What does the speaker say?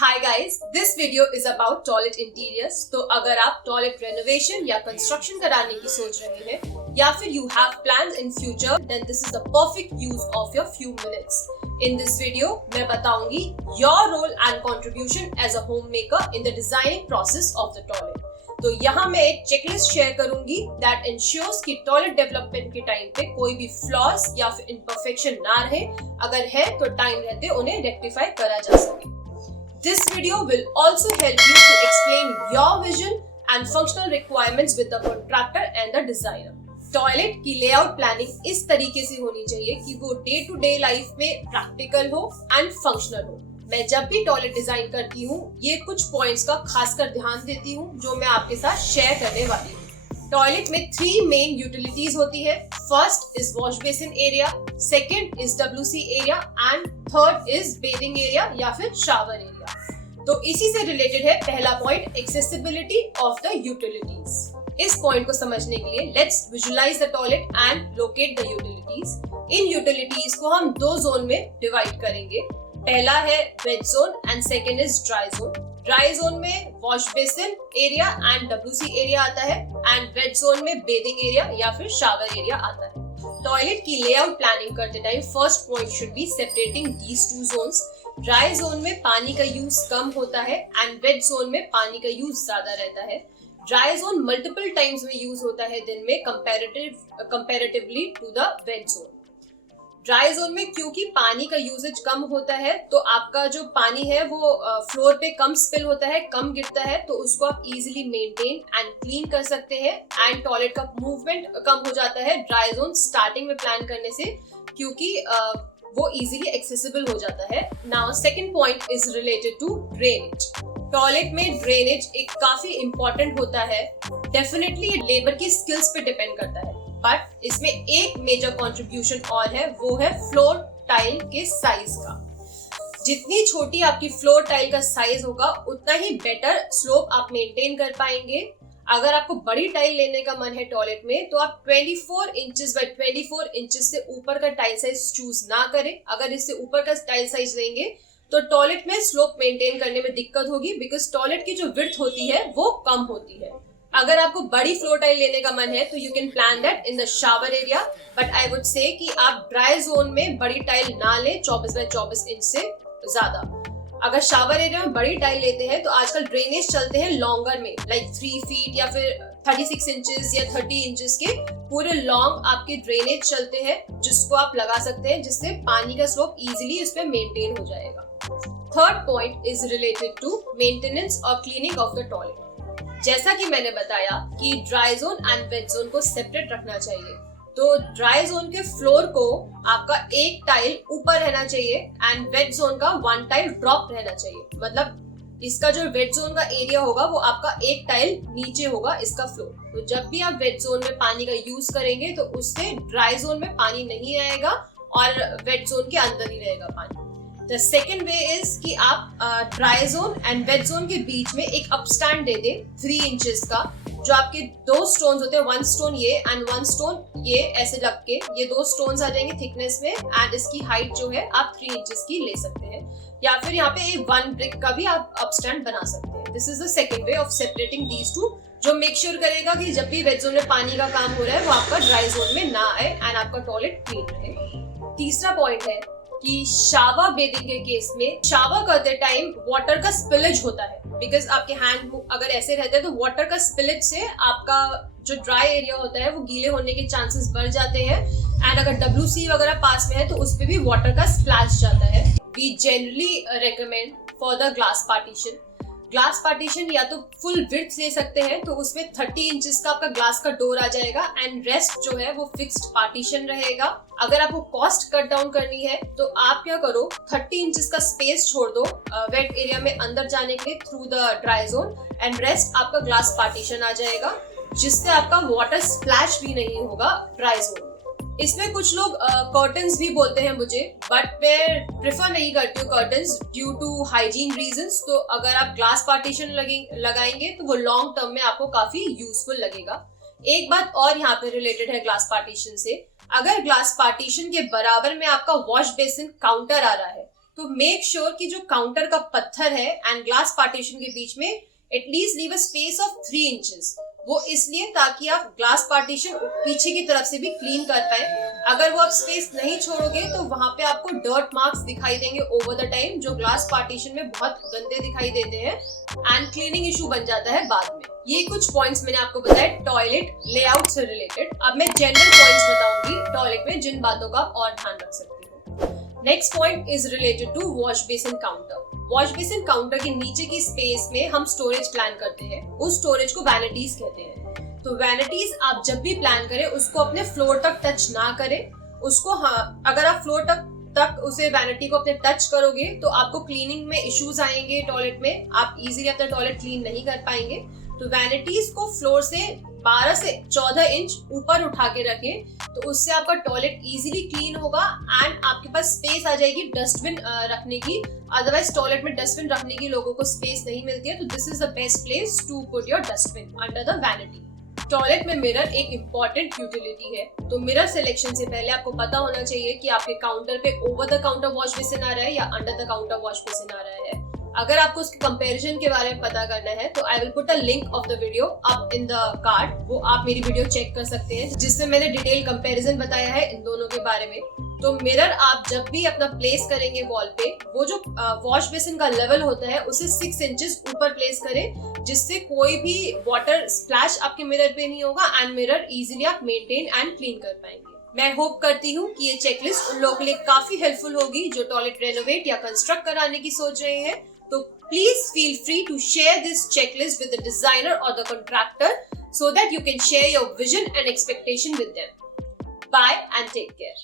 Hi guys, this video is about toilet interiors. तो अगर आप टॉयलेट रेनोवेशन या कंस्ट्रक्शन कराने की सोच रहे हैं या फिर you have plans in future, then this is the perfect use of your few minutes. In this video, मैं बताऊंगी your role and contribution as a homemaker in the designing process of the toilet. तो यहाँ मैं एक checklist share करूंगी that ensures कि toilet development के time पे कोई भी फ्लॉस या फिर इम्परफेक्शन ना रहे, अगर है तो टाइम रहते उन्हें रेक्टिफाई करा जा सके. This video will also help you to explain your vision and functional requirements with the contractor and the designer. Toilet की लेआउट प्लानिंग इस तरीके से होनी चाहिए कि वो डे टू डे लाइफ में प्रैक्टिकल हो एंड फंक्शनल हो. मैं जब भी टॉयलेट डिजाइन करती हूँ ये कुछ पॉइंट्स का खासकर ध्यान देती हूँ जो मैं आपके साथ शेयर करने वाली हूँ. टॉयलेट में 3 मेन यूटिलिटीज होती है. First is wash basin area, second is WC area and third is bathing area या फिर शावर एरिया. तो इसी से रिलेटेड है पहला point, accessibility of the utilities. इस पॉइंट को समझने के लिए let's visualise the toilet and locate the utilities. इन यूटिलिटीज को हम 2 जोन में डिवाइड करेंगे. पहला है wet zone and second is dry zone. Dry zone में wash basin area and WC area आता है एंड वेट जोन में बेथिंग एरिया या फिर शावर एरिया आता है. टॉयलेट की लेआउट प्लानिंग करते time first point should be separating these 2 zones. Dry zone में पानी का यूज कम होता है एंड वेट जोन में पानी का यूज ज्यादा रहता है. ड्राई जोन मल्टीपल टाइम्स में यूज होता है दिन में comparatively to the wet zone. Dry zone में क्योंकि पानी का यूजेज कम होता है तो आपका जो पानी है वो फ्लोर पे कम स्पिल होता है, कम गिरता है, तो उसको आप इजीली मेंटेन एंड क्लीन कर सकते हैं एंड टॉयलेट का मूवमेंट कम हो जाता है ड्राई जोन स्टार्टिंग में प्लान करने से, क्योंकि वो इजीली एक्सेसिबल हो जाता है. Now second point is related to drainage. Toilet में ड्रेनेज एक काफी इंपॉर्टेंट होता है. डेफिनेटली लेबर की स्किल्स पे डिपेंड करता है, बट इसमें एक मेजर कंट्रीब्यूशन और है, वो है फ्लोर टाइल के साइज का. जितनी छोटी आपकी फ्लोर टाइल का साइज होगा उतना ही बेटर स्लोप आप मेंटेन कर पाएंगे. अगर आपको बड़ी टाइल लेने का मन है टॉयलेट में तो आप 24 इंचेस बाय 24 इंचेस से ऊपर का टाइल साइज चूज ना करें. अगर इससे ऊपर का टाइल साइज लेंगे तो टॉयलेट में स्लोप मेंटेन करने में दिक्कत होगी, बिकॉज टॉयलेट की जो विड्थ होती है वो कम होती है. अगर आपको बड़ी फ्लोर टाइल लेने का मन है तो you can plan that in the shower area, but I would say कि आप ड्राई जोन में बड़ी टाइल ना लें 24 बाय 24 इंच से ज्यादा. अगर शावर एरिया में बड़ी टाइल लेते हैं तो आजकल ड्रेनेज चलते हैं लॉन्गर में, लाइक 3 फीट या फिर 36 इंचेस या 30 इंचेस के पूरे लॉन्ग आपके ड्रेनेज चलते हैं, जिसको आप लगा सकते हैं, जिससे पानी का स्लोप इजीली उस पर मेंटेन हो जाएगा. Third point is related to maintenance और क्लीनिंग ऑफ द टॉयलेट. जैसा कि मैंने बताया कि dry zone and wet zone को सेपरेट रखना चाहिए, तो ड्राई जोन के फ्लोर को आपका एक टाइल ऊपर रहना चाहिए एंड वेट जोन का 1 टाइल ड्रॉप रहना चाहिए. मतलब इसका जो वेट जोन का एरिया होगा वो आपका एक टाइल नीचे होगा इसका फ्लोर. तो जब भी आप वेट जोन में पानी का यूज करेंगे तो उससे ड्राई जोन में पानी नहीं आएगा और वेट जोन के अंदर ही रहेगा पानी. The second way is कि आप dry zone and wet zone के बीच में एक अपस्टैंड दे दें 3 इंचेस का, जो आपके 2 स्टोन्स होते हैं, 1 स्टोन ये एंड 1 स्टोन ये, ऐसे रख के ये 2 स्टोन्स आ जाएंगे थिकनेस में एंड इसकी हाइट जो है आप 3 इंचेस की ले सकते हैं, या फिर यहाँ पे 1 ब्रिक का भी आप अपस्टैंड बना सकते हैं. This is the second way of separating these 2, जो मेक श्योर करेगा कि जब भी वेट जोन में पानी का काम हो रहा है वो आपका ड्राई जोन में ना आए एंड आपका टॉयलेट क्लीन रहे. तीसरा पॉइंट है कि शावर बेथिंग के केस में शावर करते टाइम वाटर का स्पिलेज होता है, बिकॉज आपके हैंड अगर ऐसे रहते हैं तो वाटर का स्पिलेज से आपका जो ड्राई एरिया होता है वो गीले होने के चांसेस बढ़ जाते हैं एंड अगर WC वगैरह पास में है तो उस पे भी वाटर का स्प्लैश जाता है. We generally recommend for the glass partition. Glass partition या तो फुल विड्थ ले सकते हैं, तो उसमें 30 इंचेस का आपका ग्लास का डोर आ जाएगा एंड रेस्ट जो है वो फिक्स्ड पार्टीशन रहेगा. अगर आपको कॉस्ट कट डाउन करनी है तो आप क्या करो, 30 इंचेस का स्पेस छोड़ दो वेट एरिया में अंदर जाने के लिए through the dry zone and rest आपका ग्लास पार्टीशन आ जाएगा, जिससे आपका वाटर स्प्लैश भी नहीं होगा ड्राई जोन. इसमें कुछ लोग कर्टन्स भी बोलते हैं मुझे, बट मैं प्रेफर नहीं करती हूँ curtains due to hygiene reasons. तो अगर आप ग्लास पार्टीशन लगाएंगे तो वो लॉन्ग टर्म में आपको काफी यूजफुल लगेगा. एक बात और यहाँ पे रिलेटेड है ग्लास पार्टीशन से, अगर ग्लास पार्टीशन के बराबर में आपका वॉश बेसिन काउंटर आ रहा है तो मेक श्योर कि जो काउंटर का पत्थर है एंड ग्लास पार्टीशन के बीच में at least leave a space of 3 inches. वो इसलिए ताकि आप ग्लास पार्टीशन पीछे की तरफ से भी क्लीन कर पाए। अगर वो आप स्पेस नहीं छोड़ोगे तो वहां पे आपको डर्ट मार्क्स दिखाई देंगे ओवर द टाइम, जो ग्लास पार्टीशन में बहुत गंदे दिखाई देते हैं एंड क्लीनिंग इशू बन जाता है बाद में। ये कुछ पॉइंट्स मैंने आपको बताए टॉयलेट लेआउट से रिलेटेड। अब मैं जनरल पॉइंट्स बताऊंगी टॉयलेट में जिन बातों का आप और ध्यान रख सकते हो। Next point is related to wash basin counter. Wash basin counter के नीचे की स्पेस में हम स्टोरेज प्लान करते हैं। उस स्टोरेज को वैनिटीज कहते हैं। तो वैनिटीज आप जब भी प्लान करें उसको अपने फ्लोर तक टच ना करें। उसको अगर आप फ्लोर तक उसे वैनिटी को अपने टच करोगे तो आपको क्लीनिंग में इश्यूज आएंगे टॉयलेट में, आप इजीली अपना टॉयलेट क्लीन नहीं कर पाएंगे। तो वैनिटीज को फ्लोर से 12 से 14 इंच ऊपर उठा के रखें, तो उससे आपका टॉयलेट इजीली क्लीन होगा एंड आपके पास स्पेस आ जाएगी डस्टबिन रखने की। अदरवाइज टॉयलेट में डस्टबिन रखने की लोगों को स्पेस नहीं मिलती है, तो this is the best place to put your dustbin under the vanity. Toilet में मिरर एक इम्पॉर्टेंट यूटिलिटी है, तो मिरर सिलेक्शन से पहले आपको पता होना चाहिए कि आपके काउंटर पे over the counter wash basin आ रहा है या under the counter wash basin आ रहा है। अगर आपको उसके कंपैरिजन के बारे में पता करना है तो I will put a link of the video up in the card, वो आप मेरी वीडियो चेक कर सकते हैं जिसमें मैंने डिटेल कंपैरिजन बताया है इन दोनों के बारे में। तो मिरर आप जब भी अपना प्लेस करेंगे वॉल पे, वो जो वॉश बेसिन का लेवल होता है उसे 6 इंचेस ऊपर प्लेस करें, जिससे कोई भी वाटर स्प्लैश आपके मिरर पे नहीं होगा एंड मिरर इजीली आप मेंटेन एंड क्लीन कर पाएंगे। मैं होप करती हूँ कि ये चेकलिस्ट उन लोगों के लिए काफी हेल्पफुल होगी जो टॉयलेट रेनोवेट या कंस्ट्रक्ट कराने की सोच रहे हैं। तो please feel free to share this checklist with the designer or the contractor so that you can share your vision and expectation with them. Bye and take care.